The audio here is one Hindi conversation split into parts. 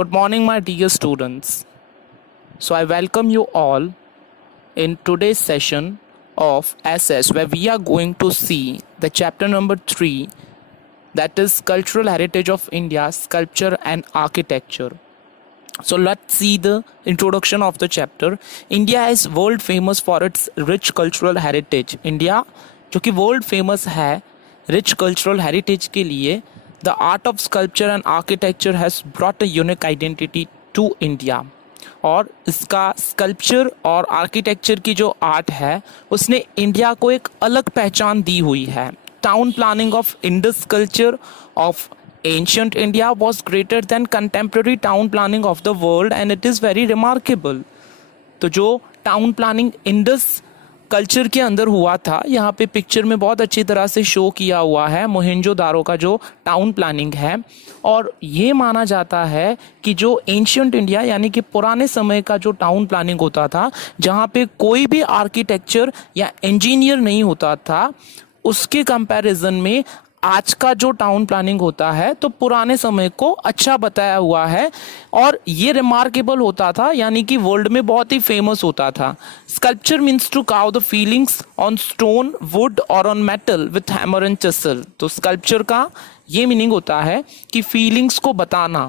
Good morning, my dear students. So, I welcome you all in today's session of SS, where we are going to see the chapter number 3, that is Cultural Heritage of India, Sculpture and Architecture. So, let's see the introduction of the chapter. India is world famous for its rich cultural heritage. India, जो कि world famous है rich cultural heritage के लिए, the art of sculpture and architecture has brought a unique identity to India. और इसका स्कल्पचर और आर्किटेक्चर की जो आर्ट है उसने इंडिया को एक अलग पहचान दी हुई है. Town planning of Indus culture of ancient India was greater than contemporary town planning of the world and it is very remarkable. तो जो टाउन प्लानिंग इंडस कल्चर के अंदर हुआ था, यहाँ पे पिक्चर में बहुत अच्छी तरह से शो किया हुआ है मोहेंजोदारो का जो टाउन प्लानिंग है. और ये माना जाता है कि जो एंशियंट इंडिया यानी कि पुराने समय का जो टाउन प्लानिंग होता था, जहाँ पे कोई भी आर्किटेक्चर या इंजीनियर नहीं होता था, उसके कंपैरिजन में आज का जो टाउन प्लानिंग होता है तो पुराने समय को अच्छा बताया हुआ है. और ये रिमार्केबल होता था, यानी कि वर्ल्ड में बहुत ही फेमस होता था. Sculpture means to carve the feelings on stone, wood और on metal with hammer and chisel. तो स्कल्पचर का ये मीनिंग होता है कि फीलिंग्स को बताना.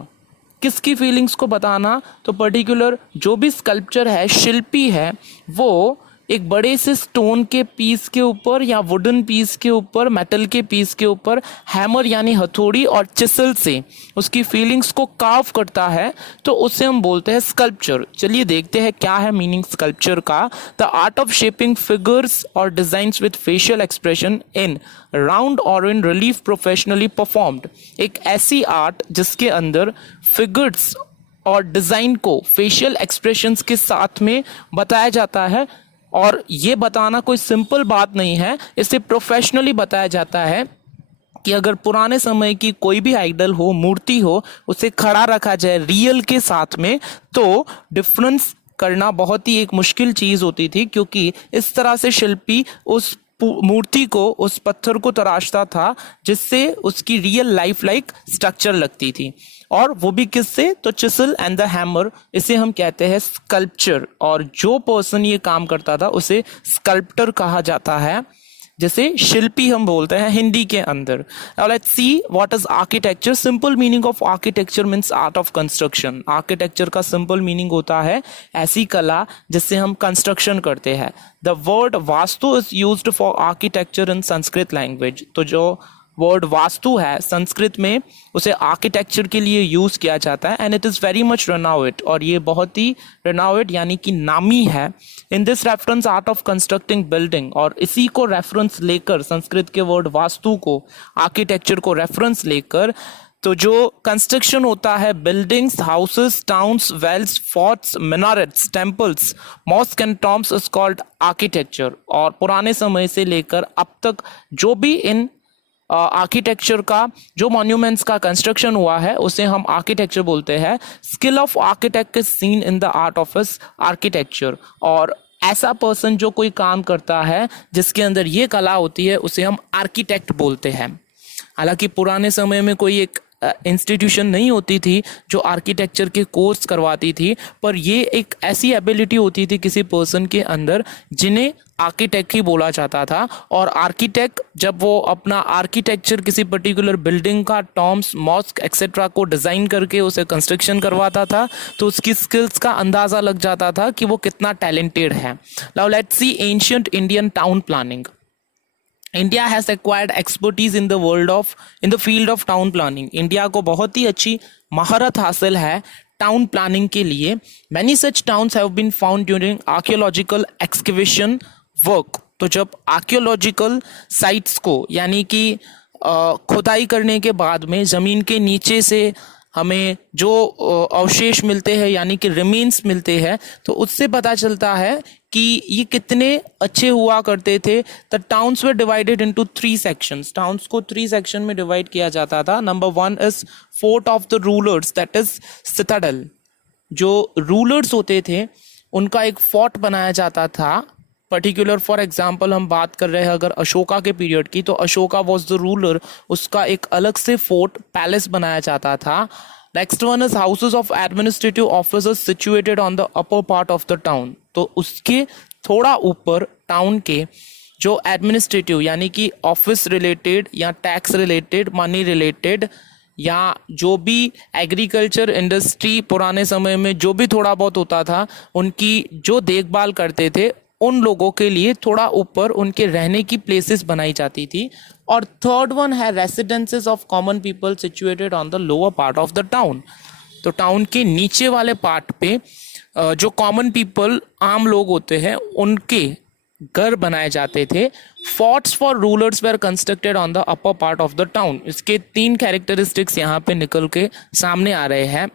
किसकी फीलिंग्स को बताना? तो पर्टिकुलर जो भी स्कल्पचर है, शिल्पी है, वो एक बड़े से स्टोन के पीस के ऊपर या वुडन पीस के ऊपर, मेटल के पीस के ऊपर हैमर यानी हथौड़ी और चिसल से उसकी फीलिंग्स को कार्व करता है, तो उसे हम बोलते हैं स्कल्पचर. चलिए देखते हैं क्या है मीनिंग स्कल्पचर का. The art of shaping figures और designs with facial expression in round और इन रिलीफ प्रोफेशनली परफॉर्म्ड. एक ऐसी आर्ट जिसके अंदर फिगर्स और डिजाइन को फेशियल एक्सप्रेशंस के साथ में बताया जाता है. और ये बताना कोई सिंपल बात नहीं है, इसे प्रोफेशनली बताया जाता है कि अगर पुराने समय की कोई भी आइडल हो, मूर्ति हो, उसे खड़ा रखा जाए रियल के साथ में, तो डिफरेंस करना बहुत ही एक मुश्किल चीज़ होती थी, क्योंकि इस तरह से शिल्पी उस मूर्ति को, उस पत्थर को तराशता था जिससे उसकी रियल लाइफ लाइक स्ट्रक्चर लगती थी. और वो भी किससे? तो चिसल एंड द हैमर. इसे हम कहते हैं स्कल्पचर. और जो पर्सन ये काम करता था उसे स्कल्प्टर कहा जाता है, जैसे शिल्पी हम बोलते हैं हिंदी के अंदर. Now let's see what is architecture. Simple meaning of architecture means art of construction. Architecture का सिंपल मीनिंग होता है ऐसी कला जिससे हम कंस्ट्रक्शन करते हैं. The word vastu is used for architecture in Sanskrit language. तो जो वर्ड वास्तु है संस्कृत में, उसे आर्किटेक्चर के लिए यूज किया जाता है. And it is very much renowned, और ये बहुत ही रेनाउड यानी कि नामी है. In this reference art of constructing building. और इसी को रेफरेंस लेकर, संस्कृत के वर्ड वास्तु को, आर्किटेक्चर को रेफरेंस लेकर, तो जो कंस्ट्रक्शन होता है buildings, houses, towns, wells, forts, minarets, temples, mosque and tombs is called architecture. और पुराने समय से लेकर अब तक जो भी इन आर्किटेक्चर का, जो मॉन्यूमेंट्स का कंस्ट्रक्शन हुआ है, उसे हम आर्किटेक्चर बोलते हैं. Skill of architect is seen in the art of his architecture. और ऐसा पर्सन जो कोई काम करता है जिसके अंदर ये कला होती है, उसे हम आर्किटेक्ट बोलते हैं. हालांकि पुराने समय में कोई एक इंस्टीट्यूशन नहीं होती थी जो आर्किटेक्चर के कोर्स करवाती थी, पर ये एक ऐसी एबिलिटी होती थी किसी पर्सन के अंदर जिन्हें आर्किटेक्ट ही बोला जाता था. और आर्किटेक्ट जब वो अपना आर्किटेक्चर किसी पर्टिकुलर बिल्डिंग का, टॉम्स, मॉस्क एक्सेट्रा को डिज़ाइन करके उसे कंस्ट्रक्शन करवाता था, तो उसकी स्किल्स का अंदाज़ा लग जाता था कि वो कितना टैलेंटेड है. Now let's see ancient Indian town planning. India has acquired expertise in the field of town planning. India को बहुत ही अच्छी महारत हासिल है टाउन प्लानिंग के लिए. Many such towns have been found during archaeological excavation work. तो जब आर्कियोलॉजिकल साइट्स को, यानी कि खुदाई करने के बाद में ज़मीन के नीचे से हमें जो अवशेष मिलते हैं, यानी कि रिमेन्स मिलते हैं, तो उससे पता चलता है कि ये कितने अच्छे हुआ करते थे. The towns were divided into 3 sections. Towns को 3 सेक्शन में डिवाइड किया जाता था. Number 1 is fort of the rulers, that is Citadel. जो रूलर्स होते थे उनका एक फोर्ट बनाया जाता था. पर्टिकुलर फॉर एग्जाम्पल हम बात कर रहे हैं अगर अशोका के पीरियड की, तो अशोका वॉज द रूलर, उसका एक अलग से फोर्ट, पैलेस बनाया जाता था. Next one is houses of administrative officers situated on the upper part of the town. तो उसके थोड़ा ऊपर टाउन के जो एडमिनिस्ट्रेटिव यानी कि ऑफिस रिलेटेड या टैक्स रिलेटेड, मनी रिलेटेड, या जो भी एग्रीकल्चर इंडस्ट्री पुराने समय में जो भी थोड़ा बहुत होता था, उनकी जो देखभाल करते थे उन लोगों के लिए थोड़ा ऊपर उनके रहने की प्लेसेस बनाई जाती थी। और थर्ड वन है residences of common people situated on the lower part of the town. तो टाउन के नीचे वाले पार्ट पे जो कॉमन पीपल, आम लोग होते हैं, उनके घर बनाए जाते थे। Forts for rulers were constructed on the upper part of the town. इसके 3 कैरेक्टरिस्टिक्स यहाँ पे निकल के सामने आ रहे हैं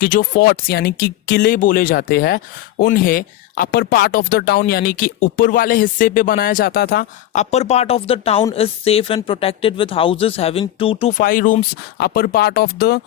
कि जो फोर्ट्स यानी कि किले बोले जाते हैं, उन्हें अपर पार्ट ऑफ द टाउन यानी कि ऊपर वाले हिस्से पे बनाया जाता था। अपर part of the town is safe and protected with houses having 2 to 5 rooms. Upper part of the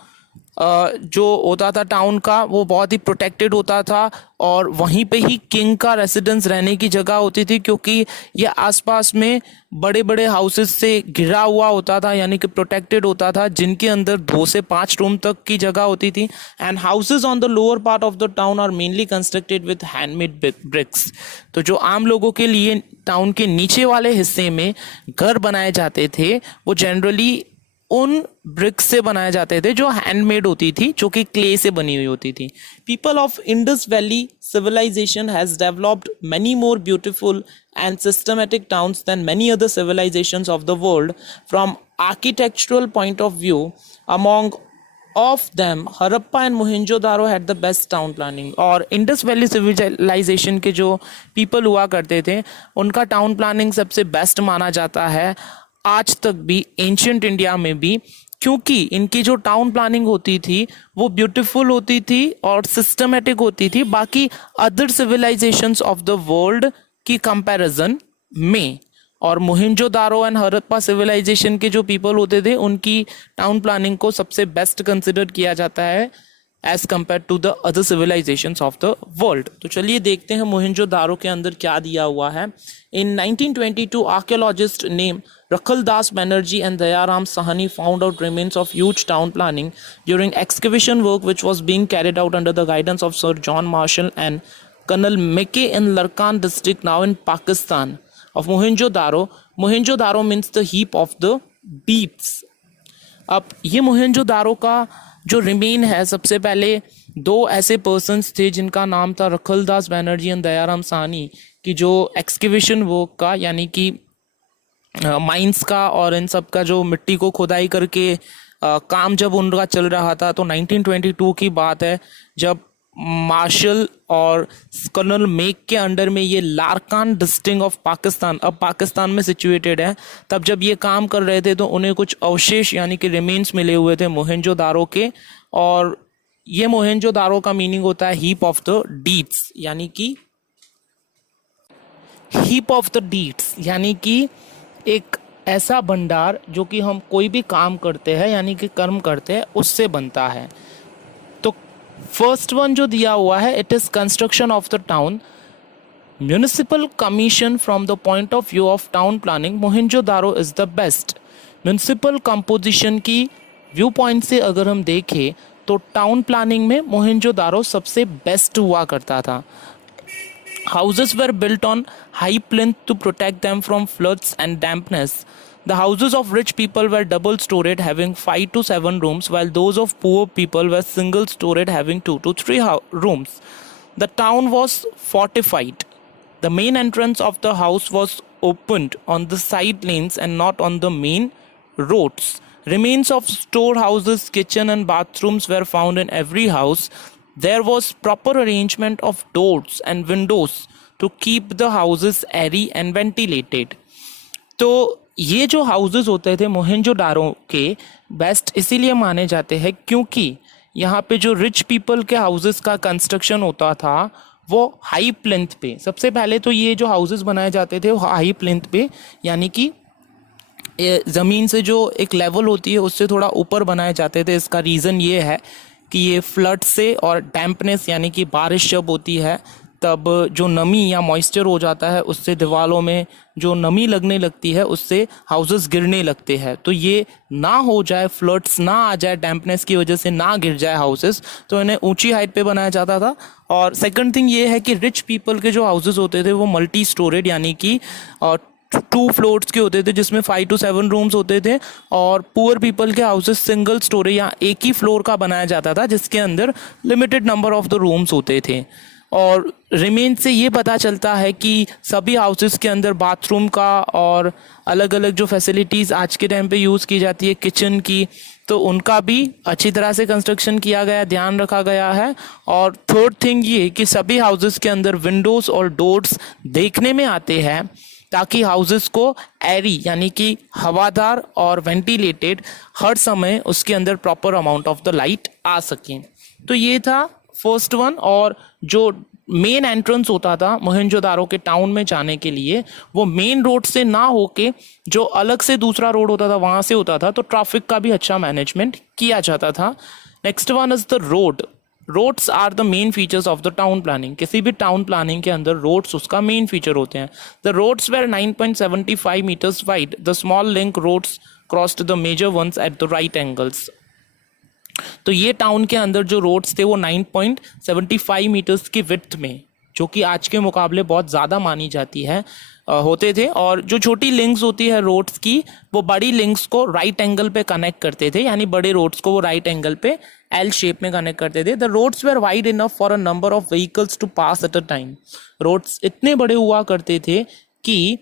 जो होता था टाउन का, वो बहुत ही प्रोटेक्टेड होता था और वहीं पे ही किंग का रेसिडेंस रहने की जगह होती थी, क्योंकि ये आसपास में बड़े बड़े हाउसेस से घिरा हुआ होता था, यानी कि प्रोटेक्टेड होता था, जिनके अंदर 2 से 5 रूम तक की जगह होती थी। And houses on the lower part of the town are mainly constructed with handmade bricks. तो जो आम लोगों के लिए टाउन के नीचे वाले हिस्से में घर बनाए जाते थे, वो जनरली उन ब्रिक्स से बनाए जाते थे जो हैंडमेड होती थी, जो कि क्ले से बनी हुई होती थी। People of Indus valley civilization has developed many more beautiful and systematic towns than many other civilizations of the world. From architectural point of view, among of them Harappa and Mohenjo-daro had the best town planning। और इंडस वैली सिविलाइजेशन के जो पीपल हुआ करते थे, उनका टाउन प्लानिंग सबसे बेस्ट माना जाता है आज तक भी, एंशियंट इंडिया में भी, क्योंकि इनकी जो टाउन प्लानिंग होती थी वो ब्यूटीफुल होती थी और सिस्टमेटिक होती थी बाकी other civilizations of the world की कंपैरिजन में। और मोहिंजो-दारो एंड हड़प्पा सिविलाइजेशन के जो पीपल होते थे, उनकी टाउन प्लानिंग को सबसे बेस्ट कंसिडर किया जाता है as compare to the other civilizations of the world. तो चलिए देखते हैं मोहिंजो-दारो के अंदर क्या दिया हुआ है। इन 1922 archaeologist name Rakhaldas Banerjee and Dayaram Sahani found out remains of huge town planning during excavation work which was being carried out under the guidance of Sir John Marshall and Colonel Mackay in Larkan district, now in Pakistan, of Mohenjo-daro. Mohenjo-daro means the heap of the deeps. अब ये मोहनजोदारो का जो रिमेन है, सबसे पहले 2 ऐसे पर्सन्स थे जिनका नाम था रखलदास बैनर्जी एंड दयाराम साहनी, की जो एक्सकेवेशन वर्क का यानी कि माइंस का और इन सब का जो मिट्टी को खुदाई करके काम जब उनका चल रहा था, तो 1922 की बात है जब मार्शल और कर्नल मेक के अंडर में ये लारकान डिस्ट्रिक्ट ऑफ पाकिस्तान, अब पाकिस्तान में सिचुएटेड है, तब जब ये काम कर रहे थे तो उन्हें कुछ अवशेष यानी कि रिमेन्स मिले हुए थे मोहनजोदारो के। और ये मोहनजोदारो का मीनिंग होता है हीप ऑफ द डीड्स, यानी कि हीप ऑफ द डीड्स यानी कि एक ऐसा भंडार जो कि हम कोई भी काम करते हैं यानी कि कर्म करते हैं उससे बनता है। तो फर्स्ट वन जो दिया हुआ है, it is construction of the town, municipal commission from the point of view of town planning Mohenjodaro is the best. Municipal composition की व्यू पॉइंट से अगर हम देखें तो टाउन प्लानिंग में मोहनजोदारो सबसे बेस्ट हुआ करता था। Houses were built on high plinth to protect them from floods and dampness. The houses of rich people were double-storied, having 5 to 7 rooms, while those of poor people were single-storied, having 2 to 3 rooms. The town was fortified. The main entrance of the house was opened on the side lanes and not on the main roads. Remains of storehouses, kitchen and bathrooms were found in every house. There was proper arrangement of doors and windows to keep the houses airy and ventilated. तो ये जो हाउसेस होते थे मोहनजोदारो के बेस्ट इसीलिए माने जाते हैं क्योंकि यहाँ पे जो रिच पीपल के हाउसेस का कंस्ट्रक्शन होता था वो हाई प्लिंथ पे, सबसे पहले तो ये जो हाउसेस बनाए जाते थे वो हाई प्लिंथ पे यानी कि ज़मीन से जो एक लेवल होती है उससे थोड़ा ऊपर बनाए जाते थे। इसका रीज़न ये है कि ये फ्लड से और डैम्पनेस यानी कि बारिश जब होती है तब जो नमी या मॉइस्चर हो जाता है उससे दीवारों में जो नमी लगने लगती है उससे हाउसेस गिरने लगते हैं। तो ये ना हो जाए, फ्लड्स ना आ जाए, डैम्पनेस की वजह से ना गिर जाए हाउसेस, तो इन्हें ऊंची हाइट पे बनाया जाता था। और सेकंड थिंग ये है कि रिच पीपल के जो हाउसेस होते थे वो मल्टी स्टोरेड यानी कि 2 फ्लोर्स के होते थे जिसमें 5 to 7 रूम्स होते थे। और पुअर पीपल के हाउसेस सिंगल स्टोरी या एक ही फ्लोर का बनाया जाता था जिसके अंदर limited number of the rooms होते थे। और रिमेन से ये पता चलता है कि सभी हाउसेस के अंदर बाथरूम का और अलग अलग जो फैसिलिटीज़ आज के टाइम पे यूज़ की जाती है किचन की, तो उनका भी अच्छी तरह से कंस्ट्रक्शन किया गया, ध्यान रखा गया है। और थर्ड थिंग ये कि सभी हाउसेस के अंदर विंडोज़ और डोर्स देखने में आते हैं ताकि हाउसेस को एरी यानी कि हवादार और वेंटिलेटेड हर समय उसके अंदर proper amount of the light आ सके। तो ये था फर्स्ट वन। और जो मेन एंट्रेंस होता था मोहनजोदारो के टाउन में जाने के लिए वो मेन रोड से ना होके जो अलग से दूसरा रोड होता था वहां से होता था, तो ट्रैफिक का भी अच्छा मैनेजमेंट किया जाता था। Next one is the road. Roads are the main features of the town planning. किसी भी टाउन प्लानिंग के अंदर रोड्स उसका मेन फीचर होते हैं। The roads were 9.75 meters wide. The small link roads crossed the major ones at the right angles. तो ये टाउन के अंदर जो रोड्स थे वो 9.75 मीटर्स की विड्थ में, जो कि आज के मुकाबले बहुत ज़्यादा मानी जाती है, होते थे। और जो छोटी लिंक्स होती है रोड्स की वो बड़ी लिंक्स को राइट एंगल पे कनेक्ट करते थे, यानी बड़े रोड्स को वो राइट एंगल पे एल शेप में कनेक्ट करते थे। The roads were wide enough for a number of vehicles to pass at a time. Roads इतने बड़े हुआ करते थे कि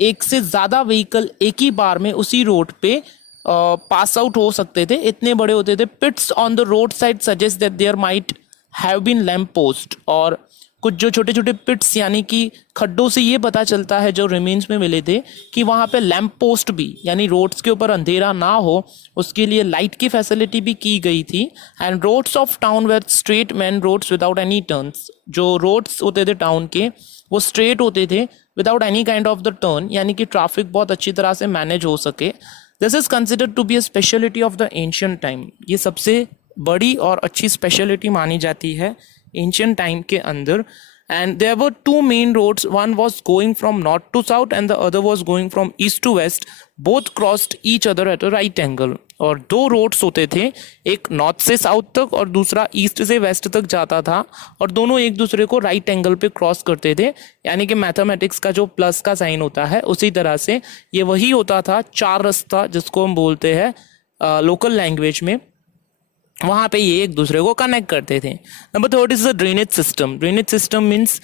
एक से ज़्यादा व्हीकल एक ही बार में उसी रोड पे पास आउट हो सकते थे, इतने बड़े होते थे। Pits on the road side suggest that there might have been lamp post. और कुछ जो छोटे छोटे पिट्स यानी कि खड्डों से ये पता चलता है जो रिमेन्स में मिले थे कि वहाँ पे लैम्प पोस्ट भी, यानी रोड्स के ऊपर अंधेरा ना हो उसके लिए लाइट की फैसिलिटी भी की गई थी। And roads of town were straight main roads without any turns. जो रोड्स होते थे टाउन के वो स्ट्रेट होते थे without any kind of the turn, यानी कि ट्रैफिक बहुत अच्छी तरह से मैनेज हो सके। This is considered to be a speciality of the ancient time. ये सबसे बड़ी और अच्छी स्पेशलिटी मानी जाती है एंशियंट टाइम के अंदर। And there were 2 main roads. One was going from north to south and the other was going from east to west. Both crossed each other at a right angle. और 2 रोड्स होते थे, एक नॉर्थ से साउथ तक और दूसरा ईस्ट से वेस्ट तक जाता था, और दोनों एक दूसरे को राइट एंगल पे क्रॉस करते थे। यानी कि मैथमेटिक्स का जो प्लस का साइन होता है उसी तरह से ये वही होता था, 4 रास्ता जिसको हम बोलते हैं लोकल लैंग्वेज में, वहाँ पे ये एक दूसरे को कनेक्ट करते थे। Number 3 is the drainage system. Drainage system means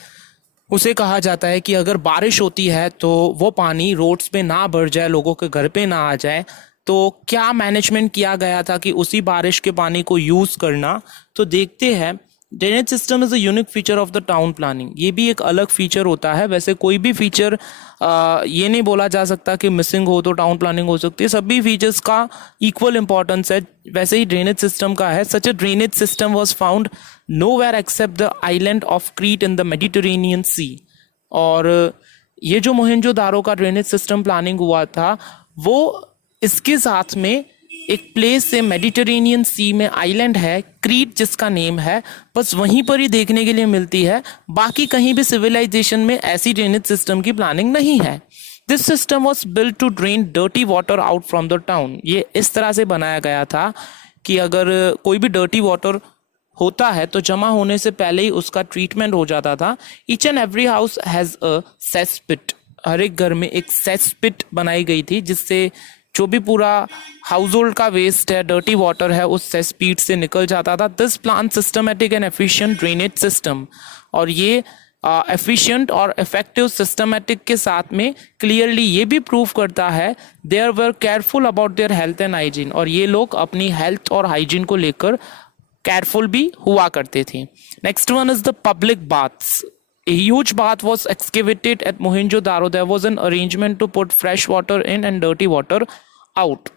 उसे कहा जाता है कि अगर बारिश होती है तो वो पानी रोड्स पे ना भर जाए, लोगों के घर पे ना आ जाए। तो क्या मैनेजमेंट किया गया था कि उसी बारिश के पानी को यूज़ करना। तो देखते हैं, drainage system is a unique feature of the town planning. ये भी एक अलग फीचर होता है। वैसे कोई भी फीचर ये नहीं बोला जा सकता कि मिसिंग हो तो टाउन प्लानिंग हो सकती है, सभी फीचर्स का इक्वल इंपॉर्टेंस है। वैसे ही ड्रेनेज सिस्टम का है। Such a drainage system was found nowhere except the island of Crete in the Mediterranean sea. और ये जो मोहनजोदारो का ड्रेनेज सिस्टम प्लानिंग हुआ था वो इसके साथ में एक प्लेस से मेडिटेरेनियन सी में आइलैंड है क्रीट जिसका नेम है, बस वहीं पर ही देखने के लिए मिलती है। बाकी कहीं भी सिविलाइजेशन में ऐसी ड्रेनेज सिस्टम की प्लानिंग नहीं है। This system was built to drain dirty water out from the town. ये इस तरह से बनाया गया था कि अगर कोई भी डर्टी वाटर होता है तो जमा होने से पहले ही उसका ट्रीटमेंट हो जाता था। Each and every house has a cesspit. हर एक घर में एक सेसपिट बनाई गई थी जिससे जो भी पूरा हाउस होल्ड का वेस्ट है, डर्टी वाटर है, उस सेसपीट से निकल जाता था। This plan systematic and efficient drainage system. और ये एफिशिएंट और इफेक्टिव सिस्टमेटिक के साथ में क्लियरली ये भी प्रूव करता है there were careful about their health and hygiene. और ये लोग अपनी हेल्थ और हाइजीन को लेकर केयरफुल भी हुआ करते थे। Next one is the public baths. A huge bath was excavated at Mohenjo-daro. There was an arrangement to put fresh water in and dirty water out.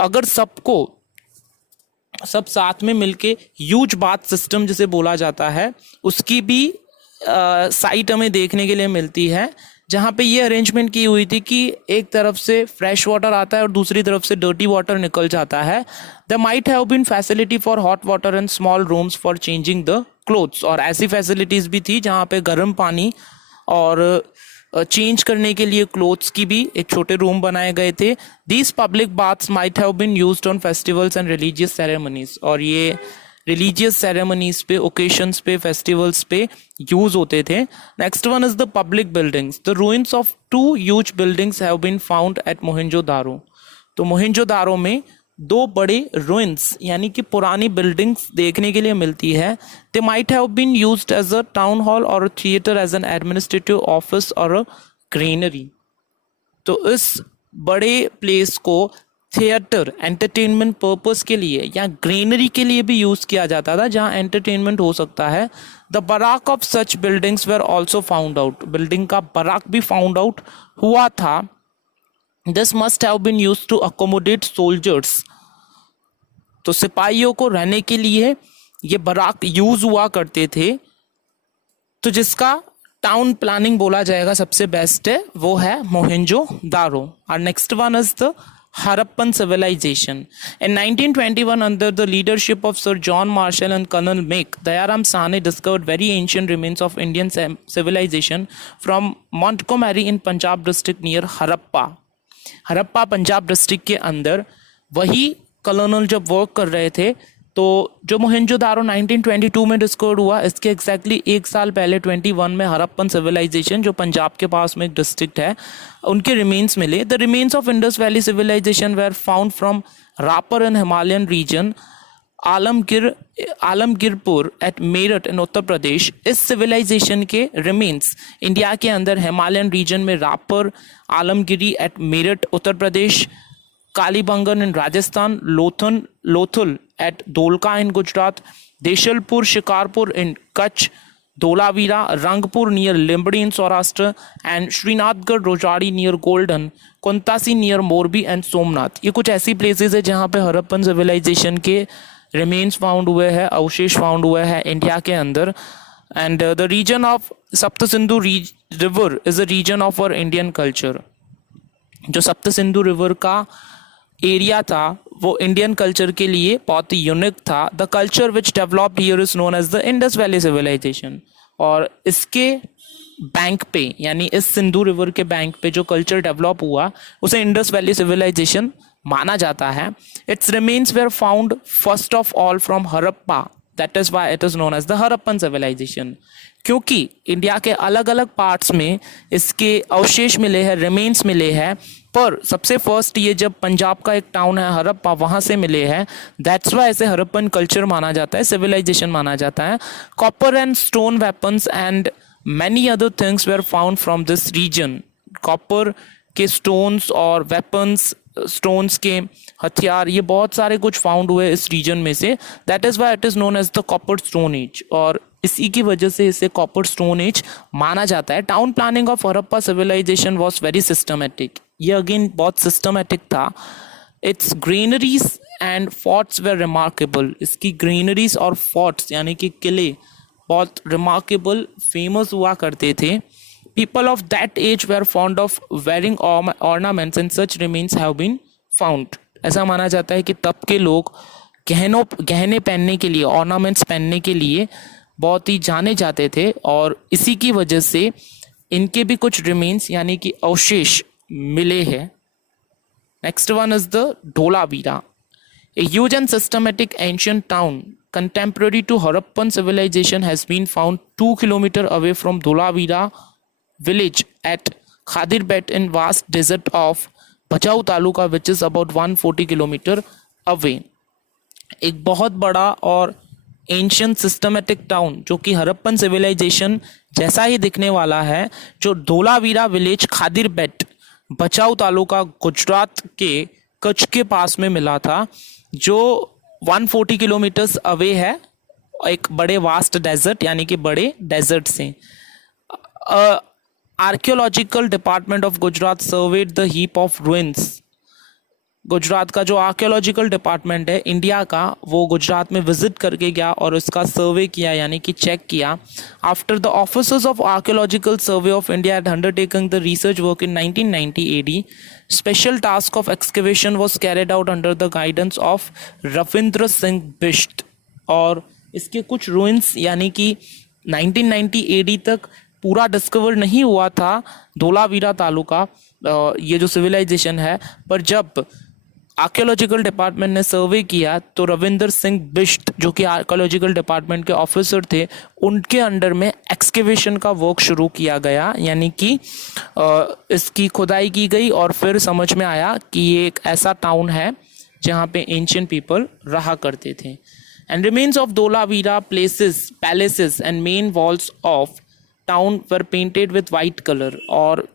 अगर सब साथ में मिलके ह्यूज बाथ सिस्टम जिसे बोला जाता है उसकी भी साइट हमें देखने के लिए मिलती है, जहाँ पे ये अरेंजमेंट की हुई थी कि एक तरफ से फ्रेश वाटर आता है और दूसरी तरफ से डर्टी वाटर निकल जाता है। There might have been facility for hot water and small rooms for changing the clothes, और ऐसी फैसिलिटीज भी थी जहाँ पे गर्म पानी और चेंज करने के लिए क्लोथ्स की भी एक छोटे रूम बनाए गए थे. These public baths might have been used on festivals and religious ceremonies, और ये रिलीजियस सेरेमनीज पे, ओकेशंस पे, फेस्टिवल्स पे यूज होते थे. Next one is the public buildings. The ruins of 2 huge buildings have been found at Mohenjodaro. तो मोहनजोदारो में 2 बड़े ruins यानी कि पुरानी बिल्डिंग्स देखने के लिए मिलती है. They might have been used as a town hall और a theatre, as an administrative office और अ ग्रेनरी. तो इस बड़े प्लेस को थिएटर, एंटरटेनमेंट पर्पस के लिए या ग्रेनरी के लिए भी यूज किया जाता था, जहां एंटरटेनमेंट हो सकता है. The barrack of such buildings were also found out. Building का बराक भी फाउंड आउट हुआ था. This must have been used to accommodate soldiers. तो सिपाहियों को रहने के लिए ये बराक यूज हुआ करते थे. तो जिसका टाउन प्लानिंग बोला जाएगा सबसे बेस्ट है, वो है मोहनजोदारो. और next one is the Harappan civilization. In 1921, under the leadership of Sir John Marshall and Colonel Mick, Dayaram Sahni discovered very ancient remains of Indian civilization from Montgomery in Punjab district near Harappa. Harappa Punjab district के अंदर वही कॉलोनल जब वर्क कर रहे थे, तो जो मोहनजोदारो 1922 में डिस्कवर हुआ, इसके एग्जैक्टली 1 साल पहले 21 में हरप्पन सिविलाइजेशन, जो पंजाब के पास में एक डिस्ट्रिक्ट है, उनके रिमेन्स मिले. The remains of Indus valley civilization were found from Rapar in Himalayan region, Alamgirpur at Meerut in Uttar Pradesh. इस सिविलाइजेशन के रिमेन्स इंडिया के अंदर हिमालयन रीजन में Ropar, Alamgiri at Meerut Uttar Pradesh, Kalibangan in Rajasthan, Lothal at Dholka in Gujarat, Deshalpur, Shikarpur in Kutch, Dholavira, Rangpur near Limbadi in Saurashtra, and Srinathgarh, Rojari near Golden, Kuntasi near Morbi and Somnath. ये कुछ ऐसी प्लेसेस है जहाँ पे हरप्पन सिविलाइजेशन के रिमेन्स फाउंड हुए हैं, अवशेष फाउंड हुए हैं इंडिया के अंदर. And the region of Sapta Sindhu river is a region of our Indian culture. जो सप्त सिंधु रिवर का एरिया था वो इंडियन कल्चर के लिए बहुत ही यूनिक था. The culture which developed here is known as the Indus valley civilization. और इसके बैंक पे, यानी इस सिंधु रिवर के बैंक पे जो कल्चर डेवलप हुआ उसे इंडस वैली सिविलाइजेशन माना जाता है. Its remains were found first of all from Harappa, that is why it is known as the Harappan civilization. क्योंकि इंडिया के अलग अलग पार्ट्स में इसके अवशेष मिले हैं, रिमेन्स मिले हैं, पर सबसे फर्स्ट ये जब पंजाब का एक टाउन है हरप्पा, वहाँ से मिले हैं. दैट्स वाई इसे हरप्पन कल्चर माना जाता है, सिविलाइजेशन माना जाता है. Copper and stone weapons and many other things were found from this region. Copper के स्टोन्स और वेपन्स, स्टोन्स के हथियार, ये बहुत सारे कुछ फाउंड हुए इस रीजन में से. That is why it is known as the copper stone age, और इसी की वजह से इसे कॉपर स्टोन एज माना जाता है. Town planning of Harappa civilization was very systematic. ये अगेन बहुत सिस्टमेटिक था. Its granaries and forts were remarkable. इसकी ग्रेनरीज और फोर्ट्स यानी कि किले बहुत रिमार्केबल, फेमस हुआ करते थे. People of that age were fond of wearing ornaments and such remains have been found. ऐसा माना जाता है कि तब के लोग गहने पहनने के लिए, ऑर्नामेंट्स पहनने के लिए बहुत ही जाने जाते थे, और इसी की वजह से इनके भी कुछ रिमेन्स यानी कि अवशेष मिले हैं. Next one is the Dholavira. A huge and systematic ancient town contemporary to Harappan civilization has been found 2 kilometers away from Dholavira village at Khadirbet in vast desert of Bhachau Taluka, which is about 140 kilometer away. एक बहुत बड़ा और एंशियंट सिस्टमेटिक टाउन जो कि हरप्पन सिविलाइजेशन जैसा ही दिखने वाला है, जो धोलावीरा विलेज खादिरबेट बचाऊ तालुका गुजरात के कच्छ के पास में मिला था, जो 140 किलोमीटर्स अवे है एक बड़े वास्ट डेजर्ट यानी कि बड़े डेजर्ट से. Archaeological department of Gujarat served the heap of ruins. Gujarat का जो आर्कियोलॉजिकल डिपार्टमेंट है इंडिया का, वो गुजरात में विजिट करके गया और उसका सर्वे किया यानी कि चेक किया. After the officers of archaeological survey of India had undertaken the research work in 1990 AD, special task of excavation was carried out under the guidance of Ravindra Singh Bisht. और इसके कुछ रूइंस यानी कि 1990 एडी तक पूरा डिस्कवर नहीं हुआ था धोलावीरा तालुका, ये जो सिविलाइजेशन है। पर जब आर्कियोलॉजिकल डिपार्टमेंट ने सर्वे किया तो रविंदर सिंह बिष्ट जो कि आर्कियोलॉजिकल डिपार्टमेंट के ऑफिसर थे, उनके अंडर में एक्सकेवेशन का वर्क शुरू किया गया, यानी कि इसकी खुदाई की गई और फिर समझ में आया कि ये एक ऐसा टाउन है जहाँ पे एंशियंट पीपल रहा करते थे। And remains of Dholavira places palaces and main walls of town were painted with white colour. और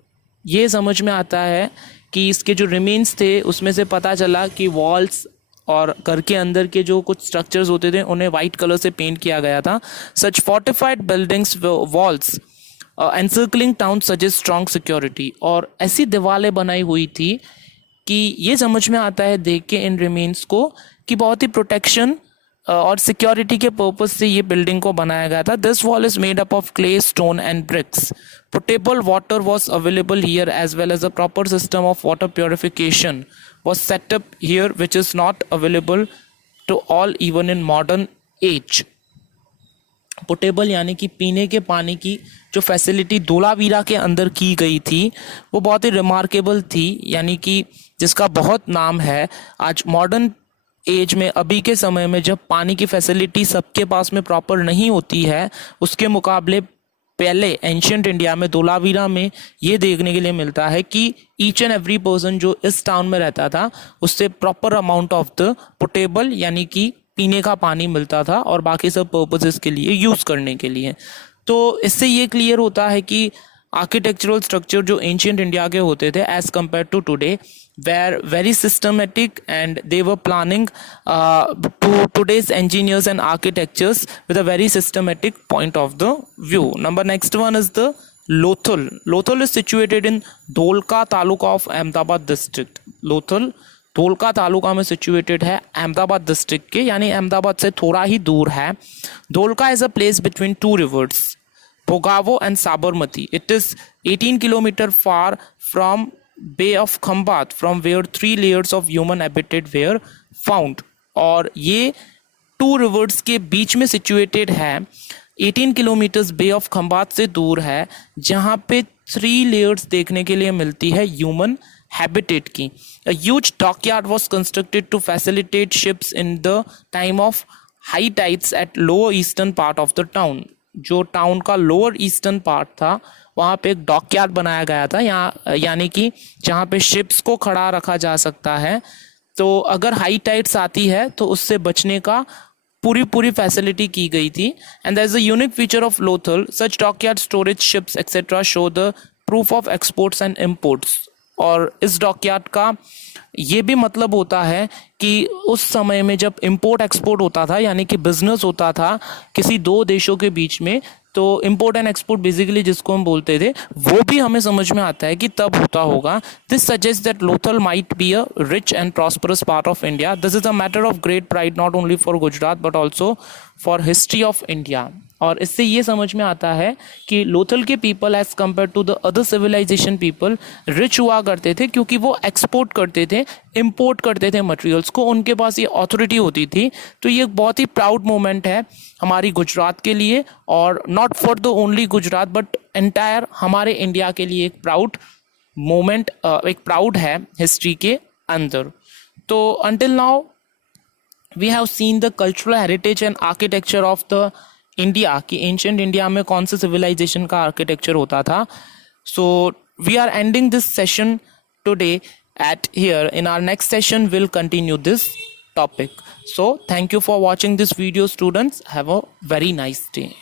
ये समझ में आता है कि इसके जो रिमेन्स थे उसमें से पता चला कि वॉल्स और घर के अंदर के जो कुछ स्ट्रक्चर्स होते थे उन्हें वाइट कलर से पेंट किया गया था। Such fortified buildings walls encircling town suggest strong security. और ऐसी दीवारें बनाई हुई थी कि ये समझ में आता है देख के इन रिमेन्स को कि बहुत ही प्रोटेक्शन और सिक्योरिटी के पर्पज से ये बिल्डिंग को बनाया गया था। This wall is made up of clay, stone and bricks. Portable water was available here as well as a proper system of water purification was set up here which is not available to all even in modern age. Portable यानी कि पीने के पानी की जो फैसिलिटी धोलावीरा के अंदर की गई थी वो बहुत ही रिमार्केबल थी, यानी कि जिसका बहुत नाम है। आज मॉडर्न एज में, अभी के समय में जब पानी की फैसिलिटी सबके पास में प्रॉपर नहीं होती है, उसके मुकाबले पहले एंशियंट इंडिया में धोलावीरा में ये देखने के लिए मिलता है कि ईच एंड एवरी पर्सन जो इस टाउन में रहता था उससे proper amount of the portable यानी कि पीने का पानी मिलता था और बाकी सब पर्पसेस के लिए यूज़ करने के लिए। तो इससे ये क्लियर होता है कि आर्किटेक्चरल स्ट्रक्चर जो एंशियंट इंडिया के होते थे as compare to today were very systematic and they were planning to today's engineers and architectures with a very systematic point of the view. Next one is the Lothal. Lothal is situated in Dholka Taluka of Ahmedabad district. Lothal Dholka taluka में सिचुएटेड है अहमदाबाद डिस्ट्रिक्ट के, यानी अहमदाबाद से थोड़ा ही दूर है। Dholka is a place between two rivers Bhogavo and Sabarmati. It is 18 kilometre far from Bay of Khambat from where 3 layers of human habitat were found. और ये टू रिवर्स के बीच में सिचुएटेड है, 18 किलोमीटर्स बे ऑफ खम्बात से दूर है, जहाँ पे 3 लेयर्स देखने के लिए मिलती है ह्यूमन हैबिटेट की. A huge dockyard was constructed to facilitate ships in the time of high tides at lower eastern part of the town. जो टाउन का लोअर ईस्टर्न पार्ट था वहाँ पे एक डॉकयार्ड बनाया गया था, यहाँ यानी कि जहाँ पे शिप्स को खड़ा रखा जा सकता है, तो अगर हाई टाइड्स आती है तो उससे बचने का पूरी फैसिलिटी की गई थी. And that is a unique feature of Lothal. Such dockyard storage ships etcetera show the proof of exports and imports. और इस डॉकयार्ड का ये भी मतलब होता है कि उस समय में जब इंपोर्ट एक्सपोर्ट होता था, यानी कि बिजनेस होता था किसी दो देशों के बीच में, तो इंपोर्ट एंड एक्सपोर्ट बेसिकली जिसको हम बोलते थे, वो भी हमें समझ में आता है कि तब होता होगा. This suggest that Lothal might be a rich and prosperous part of India. This is a matter of great pride not only for Gujarat but also for history of India. और इससे ये समझ में आता है कि लोथल के people as compare to the other civilization people rich हुआ करते थे, क्योंकि वो एक्सपोर्ट करते थे, इंपोर्ट करते थे मटेरियल्स को, उनके पास ये अथॉरिटी होती थी. तो ये एक बहुत ही प्राउड मोमेंट है हमारी गुजरात के लिए, और not for the only Gujarat but entire हमारे इंडिया के लिए एक प्राउड मोमेंट, एक प्राउड है हिस्ट्री के अंदर. तो until now we have seen the cultural heritage and architecture of the India, कि एंशिएंट इंडिया में कौन से सिविलाइजेशन का आर्किटेक्चर होता था. So we are ending this session today at here. In our next session we'll continue this topic. So thank you for watching this video, students. Have a very nice day.